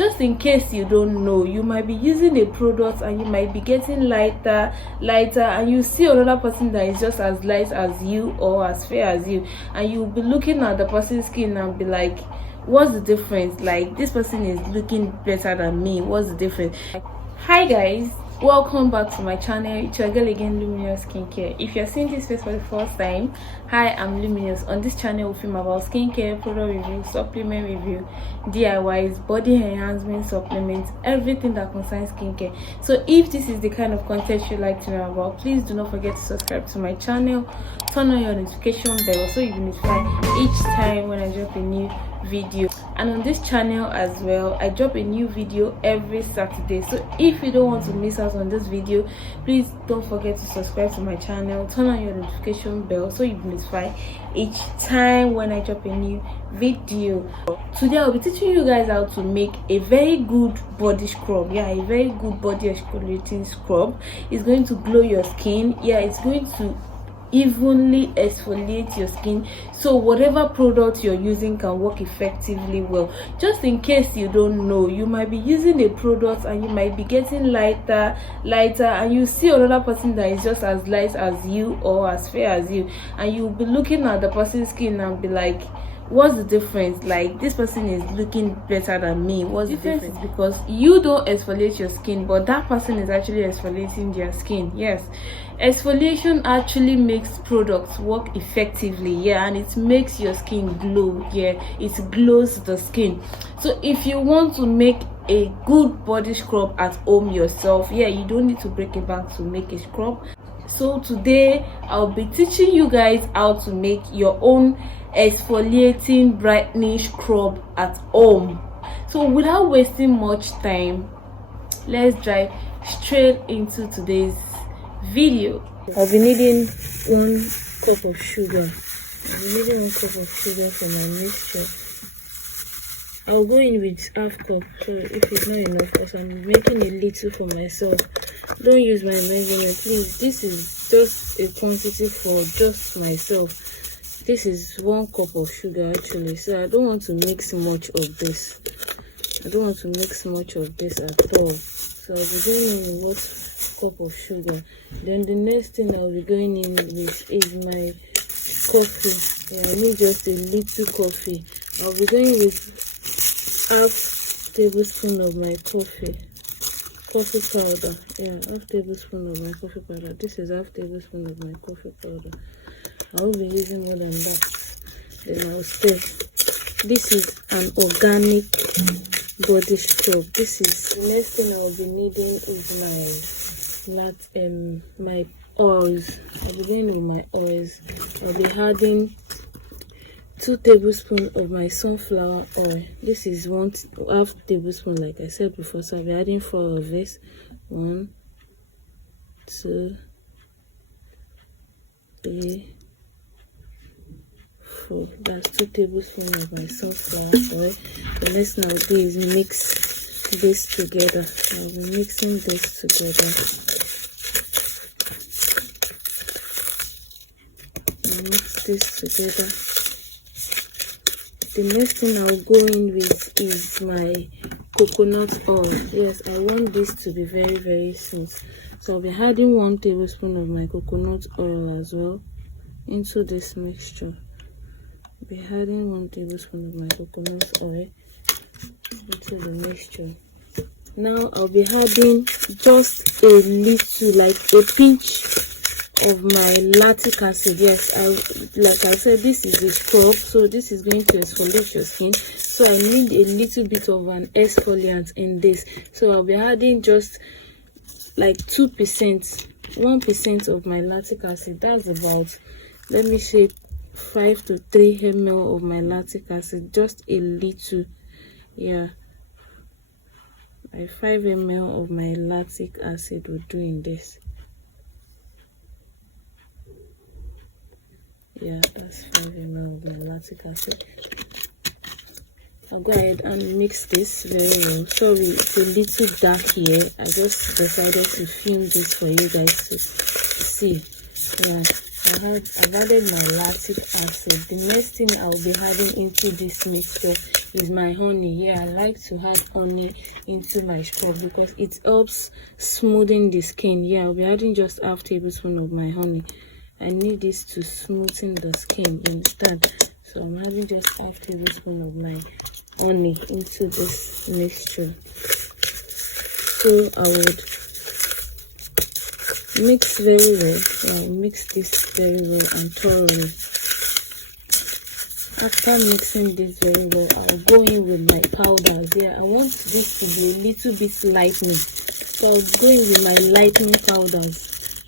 just in case you don't know, you might be using a product and you might be getting lighter, and you see another person that is just as light as you or as fair as you, and you'll be looking at the person's skin and be like, what's the difference? Like, this person is looking better than me. What's the difference? Hi guys, welcome back to my channel. It's your girl again, Luminouz skincare. If you're seeing this face for the first time, hi, I'm Luminouz. On this channel we film about skincare, product review, supplement review, DIYs, body enhancement supplements, everything that concerns skincare. So if this is the kind of content you like to know about, please do not forget to subscribe to my channel, turn on your notification bell so you'll be notified each time when I drop a new video. And on this channel as well, I drop a new video every Saturday. So if you don't want to miss out on this video, please don't forget to subscribe to my channel, turn on your notification bell so you'll be notified each time when I drop a new video. Today I'll be teaching you guys how to make a very good body scrub. Yeah, a very good body exfoliating scrub. It's going to glow your skin. Yeah, it's going to evenly exfoliate your skin, so whatever product you're using can work effectively well. Just in case you don't know, you might be using a product and you might be getting lighter, and you see another person that is just as light as you or as fair as you, and you'll be looking at the person's skin and be like, what's the difference? Like, this person is looking better than me. What's the difference? Because you don't exfoliate your skin, but that person is actually exfoliating their skin. Yes, exfoliation actually makes products work effectively. Yeah, and it makes your skin glow. Yeah, it glows the skin. So if you want to make a good body scrub at home yourself, yeah, you don't need to break a bank to make a scrub. So today I'll be teaching you guys how to make your own exfoliating brightening scrub at home. So without wasting much time, let's dive straight into today's video. I'll be needing 1 cup of sugar. For my mixture. I'll go in with half cup, so if it's not enough, because I'm making a little for myself. Don't use my measurement, please. This is just a quantity for just myself. This is 1 cup of sugar actually, so I don't want to mix much of this. at all. So I'll be going in with 1 cup of sugar. Then the next thing I'll be going in with is my coffee. Yeah, I need just a little coffee. I'll be going with half tablespoon of my coffee powder. Yeah, half tablespoon of my coffee powder. This is half tablespoon of my coffee powder. I will be using more than that. Then I'll stir. This is an organic body scrub. This is the next thing I'll be needing is my oils. I'll be going with my oils. I'll be adding 2 tablespoons of my sunflower oil. This is 1/2 tablespoon, like I said before. So I'll be adding 4 of this. 1, 2, 3, 4. That's 2 tablespoons of my sunflower oil. The next thing I'll do is mix this together. I'll be mixing this together. Mix this together. The next thing I'll go in with is my coconut oil. Yes, I want this to be very, very smooth. So I'll be adding 1 tablespoon of my coconut oil as well into this mixture. I'll be adding 1 tablespoon of my coconut oil into the mixture. Now I'll be adding just a little, like a pinch of my lactic acid. Yes, like I said, this is a scrub, so this is going to exfoliate your skin, so I need a little bit of an exfoliant in this. So I'll be adding just like 2%, 1% of my lactic acid. That's about, let me say, 5 to 3 ml of my lactic acid. Just a little. Yeah, like 5 ml of my lactic acid will do in this. Yeah, that's 5 ml of my lactic acid. I'll go ahead and mix this very well. Sorry, it's a little dark here. I just decided to film this for you guys to see. Yeah, I've added my lactic acid. The next thing I'll be adding into this mixture is my honey. Yeah, I like to add honey into my scrub because it helps smoothing the skin. Yeah, I'll be adding just half tablespoon of my honey. I need this to smoothen the skin, you understand? So I'm adding just half tablespoon of my honey into this mixture. So I would mix very well. Yeah, mix this very well and thoroughly. After mixing this very well, I'll go in with my powders. Yeah, I want this to be a little bit lightening, so I'll go in with my lightening powders.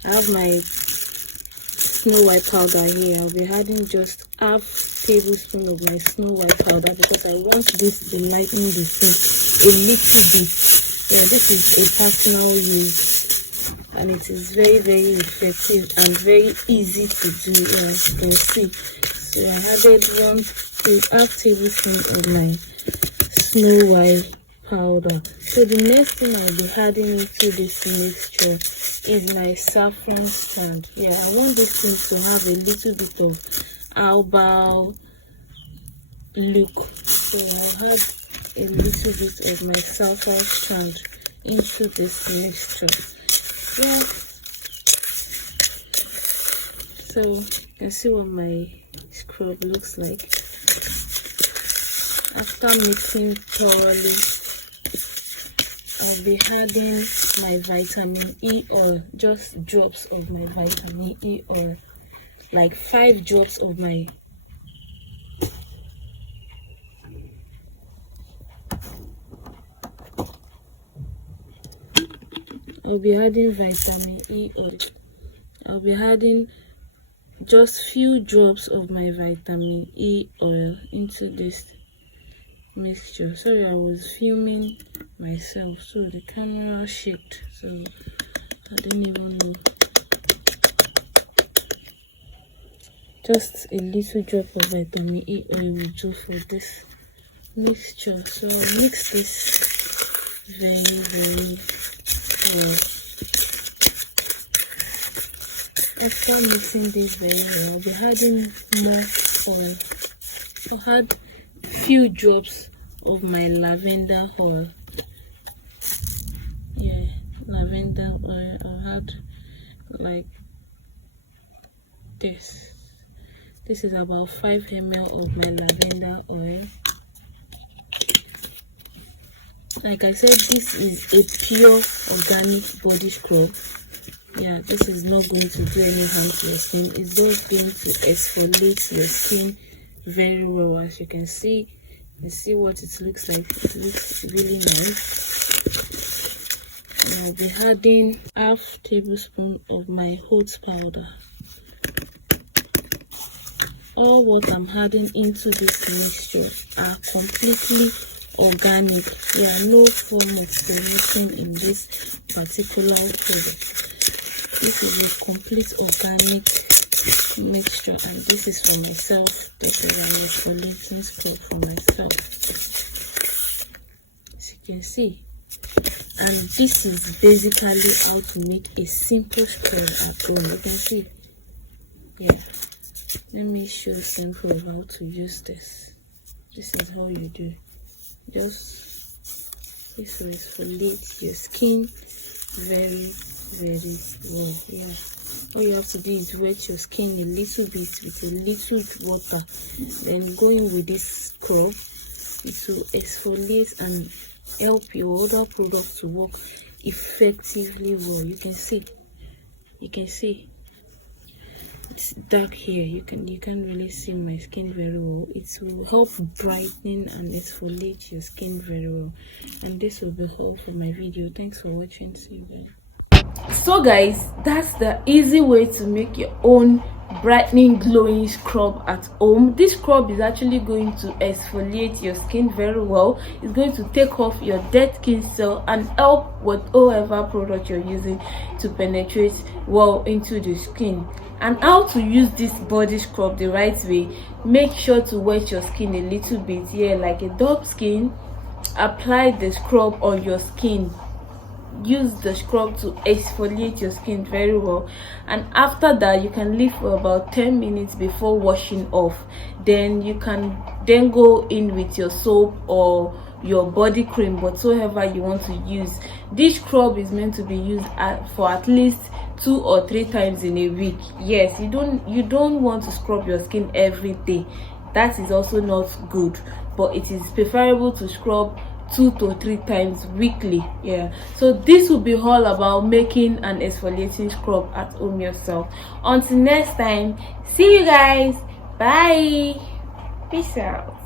I have my snow white powder here. I'll be adding just half tablespoon of my snow white powder because I want this to lighten the skin a little bit. Yeah, this is a personal use and it is very, very effective and very easy to do, as you can see. So I added half tablespoon of my snow white powder. So the next thing I'll be adding into this mixture is my saffron strand. Yeah, I want this thing to have a little bit of herbal look. So I'll add a little bit of my saffron strand into this mixture. Yeah, so you can see what my scrub looks like. After mixing thoroughly, I'll be adding my vitamin E oil, just drops of my vitamin E oil, like 5 drops of my I'll be adding vitamin E oil. I'll be adding just few drops of my vitamin E oil into this mixture. Sorry, I was filming myself, so the camera shaked, so I didn't even know. Just a little drop of vitamin E oil will do for this mixture. So I'll mix this very, very well. After mixing this very well, I'll be adding more oil. I'll add few drops of my lavender oil. Yeah, lavender oil. I'll add like this. This is about 5 ml of my lavender oil. Like I said, this is a pure organic body scrub. Yeah, this is not going to do any harm to your skin. It's just going to exfoliate your skin very well. As you can see, you see what it looks like. It looks really nice. And I'll be adding half tablespoon of my oat powder. All what I'm adding into this mixture are completely organic. Yeah, no form of pollution in this particular product. This is a complete organic mixture, and this is for myself. This is an exfoliating scrub for myself, as you can see. And this is basically how to make a simple scrub at home. You can see. Yeah, let me show a sample of how to use this. This is how you do. Just this will exfoliate your skin very, very well. Yeah, all you have to do is wet your skin a little bit with a little water, then go in with this scrub. It will exfoliate and help your other products to work effectively well. You can see it's dark here. You can't really see my skin very well. It will help brighten and exfoliate your skin very well. And this will be all for my video. Thanks for watching. See you guys. So guys, that's the easy way to make your own brightening glowing scrub at home. This scrub is actually going to exfoliate your skin very well. It's going to take off your dead skin cell and help whatever product you're using to penetrate well into the skin. And how to use this body scrub the right way: make sure to wet your skin a little bit, like a dog skin. Apply the scrub on your skin use the scrub to exfoliate your skin very well, and after that you can leave for about 10 minutes before washing off. Then you can then go in with your soap or your body cream, whatsoever you want to use. This scrub is meant to be used for at least 2 or 3 times in a week. Yes, you don't want to scrub your skin every day. That is also not good, but it is preferable to scrub 2 to 3 times weekly. Yeah, so this will be all about making an exfoliating scrub at home yourself. Until next time, see you guys. Bye. Peace out.